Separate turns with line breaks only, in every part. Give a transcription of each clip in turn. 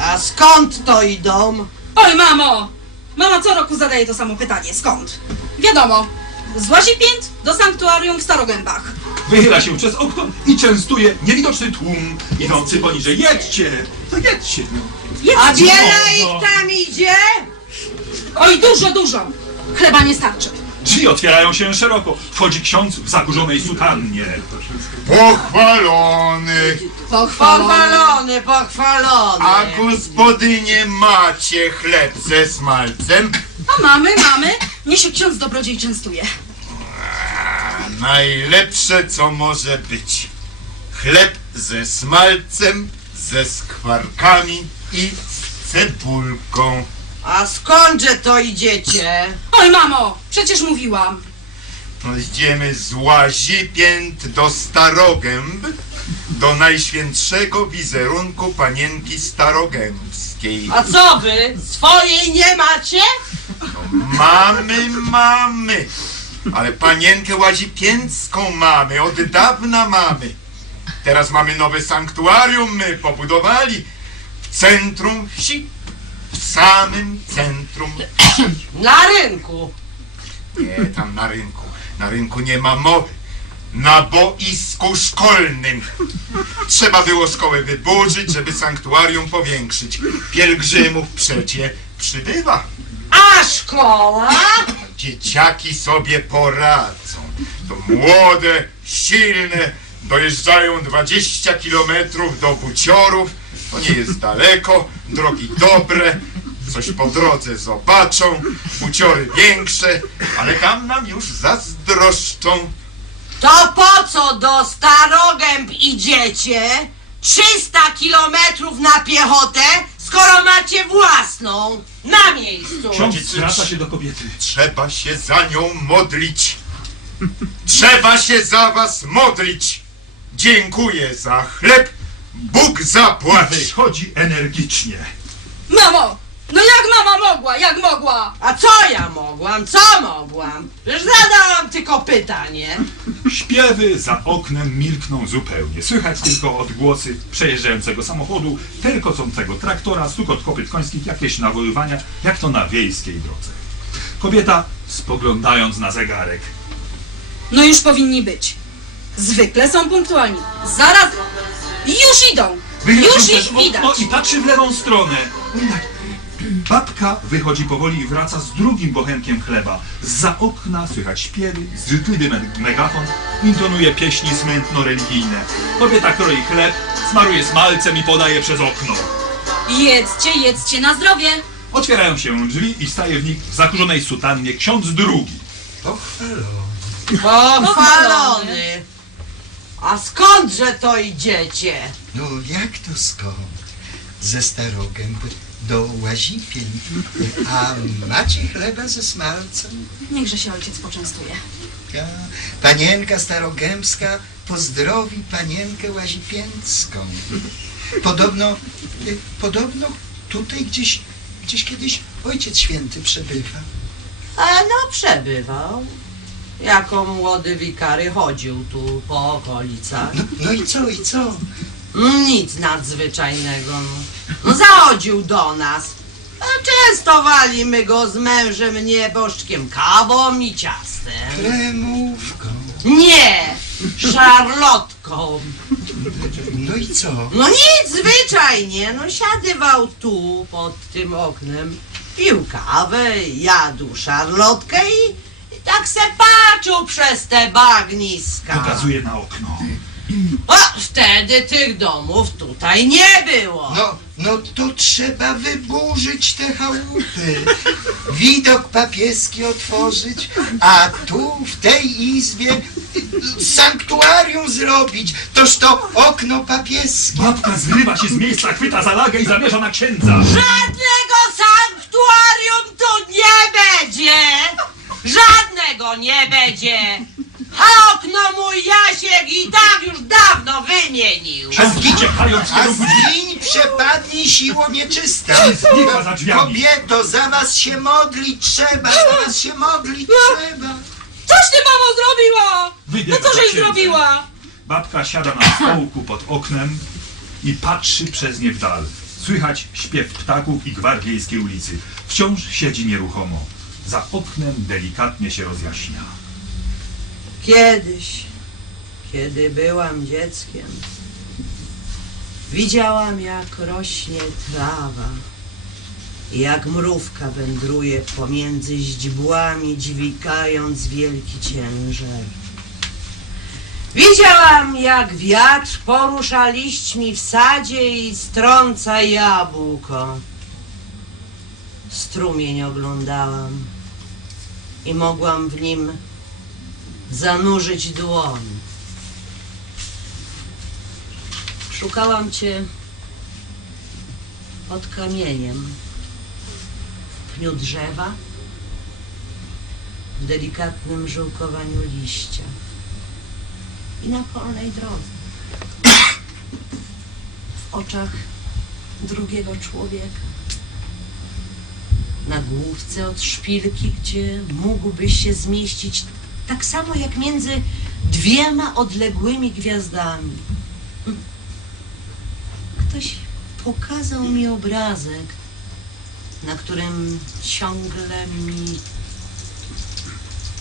A skąd to idą?
Oj, mamo! Mama co roku zadaje to samo pytanie. Skąd? Wiadomo. Z Łazipięt do sanktuarium w Starogębach.
Wychyla się przez okno i częstuje niewidoczny tłum idący poniżej. Jedźcie! To jedźcie! No.
A wiele ich tam idzie?
Oj, dużo, dużo. Chleba nie starczy.
Drzwi otwierają się szeroko. Wchodzi ksiądz w zakurzonej sutannie.
Pochwalony,
Pochwalony, pochwalony.
a gospodynie macie chleb ze smalcem?
A mamy, mamy. Niech się ksiądz dobrodziej częstuje.
A najlepsze co może być. Chleb ze smalcem, ze skwarkami i z cebulką.
A skądże to idziecie?
Oj, mamo! Przecież mówiłam.
No, Idziemy z Łazipięt do Starogęb, do najświętszego wizerunku panienki Starogębskiej.
A co wy? Swojej nie macie?
Mamy, mamy. Ale panienkę łazipięcką mamy, od dawna mamy. Teraz mamy nowe sanktuarium, my pobudowali w centrum wsi. W samym centrum.
Na rynku.
Nie, tam na rynku. Na rynku nie ma mowy. Na boisku szkolnym. Trzeba było szkołę wyburzyć, żeby sanktuarium powiększyć. Pielgrzymów przecie przybywa.
A szkoła?
Dzieciaki sobie poradzą. To młode, silne, dojeżdżają 20 kilometrów do buciorów. To nie jest daleko, drogi dobre, coś po drodze zobaczą, buciory większe, ale tam nam już zazdroszczą.
To po co do Starogęb idziecie? 300 kilometrów na piechotę, skoro macie własną. Na miejscu.
Ksiądz zwraca się do kobiety.
Trzeba się za nią modlić. Trzeba się za was modlić. Dziękuję za chleb. Bóg zapłaci.
Wychodzi energicznie.
Mamo! No mogła? Jak mogła?
A co ja mogłam? Co mogłam? Przecież zadałam tylko pytanie.
Śpiewy za oknem milkną zupełnie. Słychać tylko odgłosy przejeżdżającego samochodu, terkocącego traktora, stukot kopyt końskich, jakieś nawoływania, jak to na wiejskiej drodze. Kobieta, spoglądając na zegarek,
No już powinni być. Zwykle są punktualni. Zaraz. Już idą! Już ich
okno
widać!
i patrzy w lewą stronę. Babka wychodzi powoli i wraca z drugim bochenkiem chleba. Za okna słychać śpiewy, zrytliwy me- megafon intonuje pieśni smętno-religijne. Kobieta kroi chleb, smaruje smalcem i podaje przez okno.
Jedzcie, jedzcie na zdrowie!
Otwierają się drzwi i staje w nich w zakurzonej sutannie ksiądz drugi.
Pochwalony. A skądże to idziecie?
No jak to skąd? Ze Starogęb do Łazipień. A macie chleba ze smalcem?
Niechże się ojciec poczęstuje.
Ja, panienka Starogębska pozdrowi panienkę Łazipięcką. Podobno, podobno tutaj gdzieś, gdzieś kiedyś Ojciec Święty przebywa.
A no przebywał. Jako młody wikary chodził tu po okolicach.
No, no i co, i co?
Nic nadzwyczajnego. No. Zachodził do nas. A Częstowaliśmy go z mężem nieboszczkiem kawą i ciastem.
Kremówką.
Nie, szarlotką.
No i co?
No nic, zwyczajnie. No siadywał tu pod tym oknem, pił kawę, jadł szarlotkę i, i tak se patrzył przez te bagniska.
Pokazuje na okno.
A wtedy tych domów tutaj nie było.
No, no to trzeba wyburzyć te chałupy, widok papieski otworzyć, a tu w tej izbie sanktuarium zrobić. Toż to okno papieskie.
Babka zrywa się z miejsca, chwyta za lagę i zamierza na księdza.
Żadnego sanktuarium tu nie będzie! Żadnego nie będzie! A okno mój Jasiek i tak już dawno wymienił.
Chając w
A
kierunku drzwi.
zgiń przepadnij siło nieczysta.
Znika za drzwiami.
Kobieto, za was się modlić trzeba, za was się modlić trzeba.
Coś ty, mamo, zrobiła! No
Wybiega
co
za
żeś
księdzem.
zrobiła?
Babka siada na stołku pod oknem i patrzy przez nie w dal. Słychać śpiew ptaków i gwar wiejskiej ulicy. Wciąż siedzi nieruchomo. Za oknem delikatnie się rozjaśnia.
Kiedyś, kiedy byłam dzieckiem, widziałam jak rośnie trawa i jak mrówka wędruje pomiędzy źdźbłami, dźwigając wielki ciężar. Widziałam, jak wiatr porusza liśćmi w sadzie i strąca jabłko. Strumień oglądałam i mogłam w nim zanurzyć dłoń. Szukałam cię pod kamieniem, w pniu drzewa, w delikatnym żyłkowaniu liścia i na polnej drodze. W oczach drugiego człowieka. Na główce od szpilki, gdzie mógłbyś się zmieścić tak samo jak między dwiema odległymi gwiazdami. Ktoś pokazał mi obrazek, na którym ciągle mi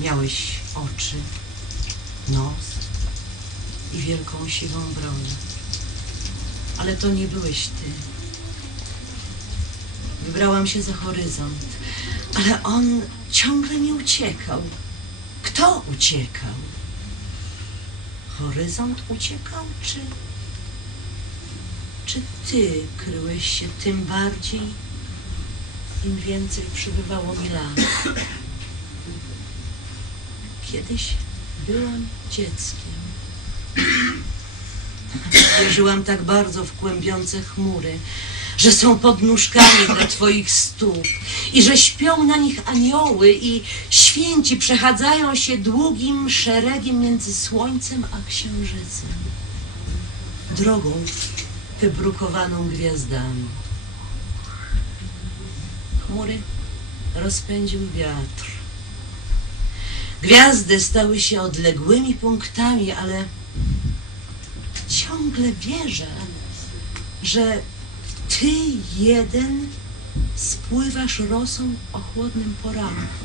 miałeś oczy, nos i wielką siwą broń. Ale to nie byłeś ty. Wybrałam się za horyzont, ale on ciągle mi uciekał. Kto uciekał? Horyzont uciekał, czy... Czy ty kryłeś się tym bardziej, im więcej przybywało mi lat? Kiedyś byłam dzieckiem. Wierzyłam tak bardzo w kłębiące chmury, że są podnóżkami dla twoich stóp i że śpią na nich anioły i święci przechadzają się długim szeregiem między słońcem a księżycem. Drogą wybrukowaną gwiazdami. Chmury rozpędził wiatr. Gwiazdy stały się odległymi punktami, ale ciągle wierzę, że ty jeden spływasz rosą o chłodnym poranku.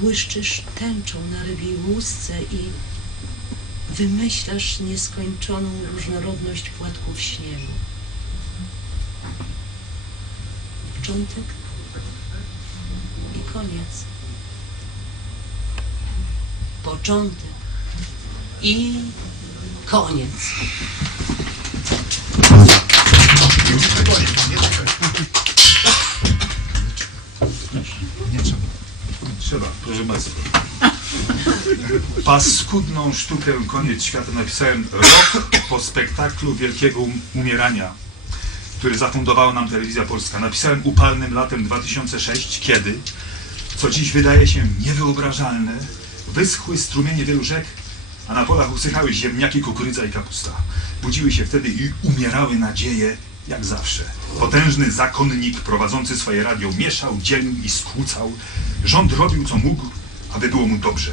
Błyszczysz tęczą na rybiej łusce i wymyślasz nieskończoną różnorodność płatków śniegu. Początek i koniec. Początek i koniec.
Trzeba, proszę Państwa. Paskudną sztukę Koniec Świata napisałem rok po spektaklu Wielkiego Um- Umierania, który zafundowała nam Telewizja Polska. Napisałem upalnym latem 2006, kiedy, co dziś wydaje się niewyobrażalne, wyschły strumienie wielu rzek, a na polach usychały ziemniaki, kukurydza i kapusta. Budziły się wtedy i umierały nadzieje, jak zawsze. Potężny zakonnik prowadzący swoje radio mieszał, dzielił i skłócał. Rząd robił co mógł, aby było mu dobrze.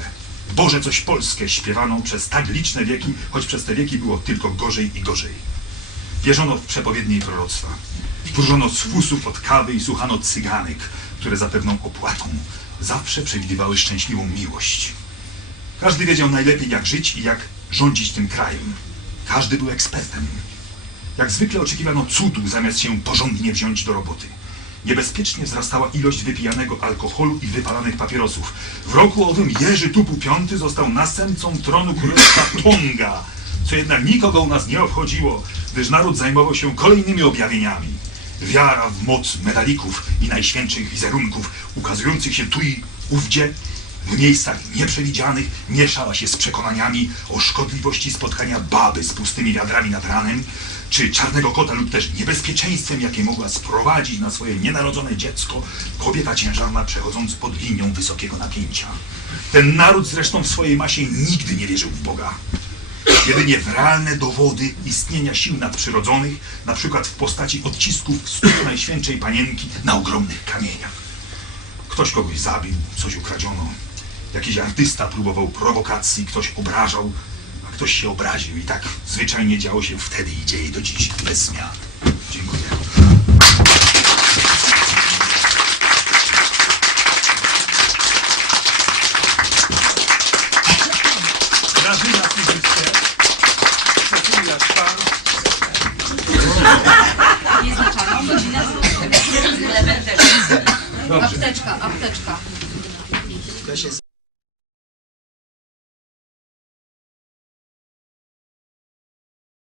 Boże coś Polskę śpiewano przez tak liczne wieki, choć przez te wieki było tylko gorzej i gorzej. Wierzono w przepowiednie i proroctwa. Wróżono z fusów od kawy i słuchano cyganek, które za pewną opłatą zawsze przewidywały szczęśliwą miłość. Każdy wiedział najlepiej, jak żyć i jak rządzić tym krajem. Każdy był ekspertem. Jak zwykle oczekiwano cudu, zamiast się porządnie wziąć do roboty. Niebezpiecznie wzrastała ilość wypijanego alkoholu i wypalanych papierosów. W roku owym Jerzy Tupu V został następcą tronu królestwa Tonga, co jednak nikogo u nas nie obchodziło, gdyż naród zajmował się kolejnymi objawieniami. Wiara w moc medalików i najświętszych wizerunków, ukazujących się tu i ówdzie, w miejscach nieprzewidzianych mieszała się z przekonaniami o szkodliwości spotkania baby z pustymi wiadrami nad ranem, czy czarnego kota lub też niebezpieczeństwem, jakie mogła sprowadzić na swoje nienarodzone dziecko kobieta ciężarna przechodząc pod linią wysokiego napięcia. Ten naród zresztą w swojej masie nigdy nie wierzył w Boga. Jedynie w realne dowody istnienia sił nadprzyrodzonych, na przykład w postaci odcisków stóp Najświętszej Panienki na ogromnych kamieniach. Ktoś kogoś zabił, coś ukradziono. Jakiś artysta próbował prowokacji, ktoś obrażał, a ktoś się obraził i tak zwyczajnie działo się wtedy i dzieje do dziś bez zmian. Dziękuję. Grażyna Fizycznie, Cecilia Szpan.
Apteczka, apteczka.